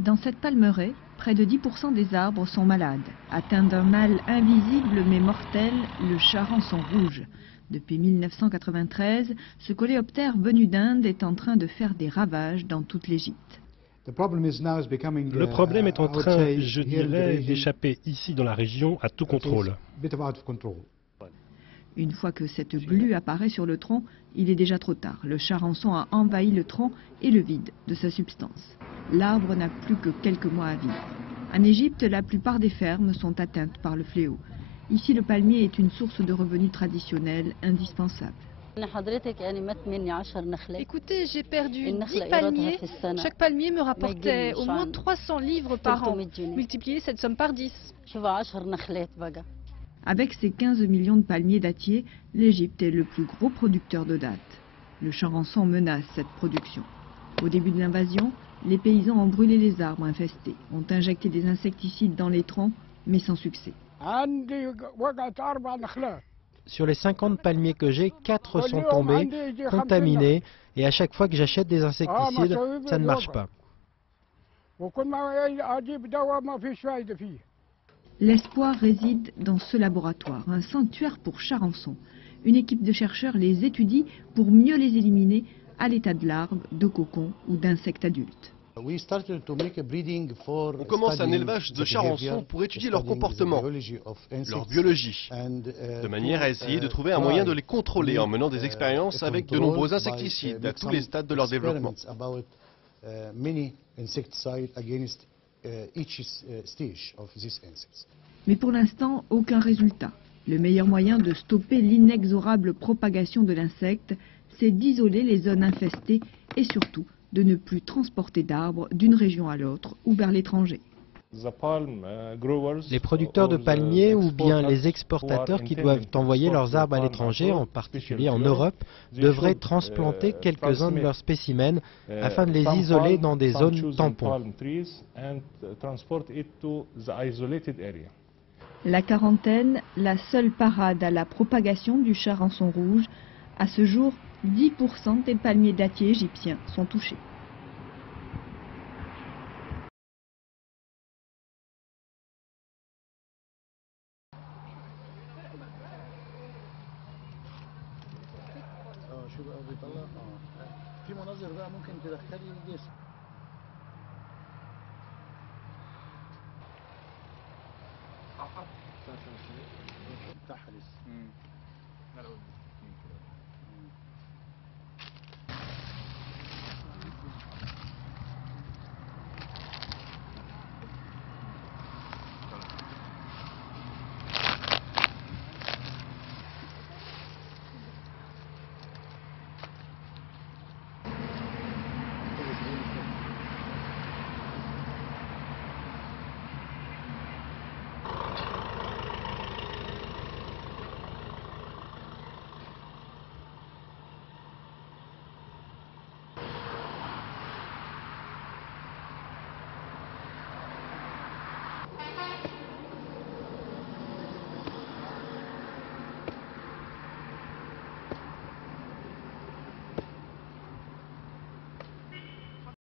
Dans cette palmeraie, près de 10% des arbres sont malades, atteints d'un mal invisible mais mortel, le charançon rouge. Depuis 1993, ce coléoptère venu d'Inde est en train de faire des ravages dans toute l'Égypte. Le problème est en train, je dirais, d'échapper ici dans la région à tout contrôle. Une fois que cette glu apparaît sur le tronc, il est déjà trop tard. Le charançon a envahi le tronc et le vide de sa substance. L'arbre n'a plus que quelques mois à vivre. En Égypte, la plupart des fermes sont atteintes par le fléau. Ici, le palmier est une source de revenus traditionnelle indispensable. Écoutez, j'ai perdu 10 palmiers. Chaque palmier me rapportait au moins 300 livres par an. Multipliez cette somme par 10. Avec ses 15 millions de palmiers dattiers, l'Égypte est le plus gros producteur de dattes. Le charançon menace cette production. Au début de l'invasion, les paysans ont brûlé les arbres infestés, ont injecté des insecticides dans les troncs, mais sans succès. Sur les 50 palmiers que j'ai, 4 sont tombés, contaminés, et à chaque fois que j'achète des insecticides, ça ne marche pas. L'espoir réside dans ce laboratoire, un sanctuaire pour charançons. Une équipe de chercheurs les étudie pour mieux les éliminer à l'état de larves, de cocons ou d'insectes adultes. On commence un élevage de charançons pour étudier leur comportement, leur biologie, de manière à essayer de trouver un moyen de les contrôler en menant des expériences avec de nombreux insecticides à tous les stades de leur développement. Mais pour l'instant, aucun résultat. Le meilleur moyen de stopper l'inexorable propagation de l'insecte, c'est d'isoler les zones infestées et surtout de ne plus transporter d'arbres d'une région à l'autre ou vers l'étranger. Les producteurs de palmiers ou bien les exportateurs qui doivent envoyer leurs arbres à l'étranger, en particulier en Europe, devraient transplanter quelques-uns de leurs spécimens afin de les isoler dans des zones tampons. La quarantaine, la seule parade à la propagation du charançon rouge. À ce jour, 10% des palmiers dattiers égyptiens sont touchés.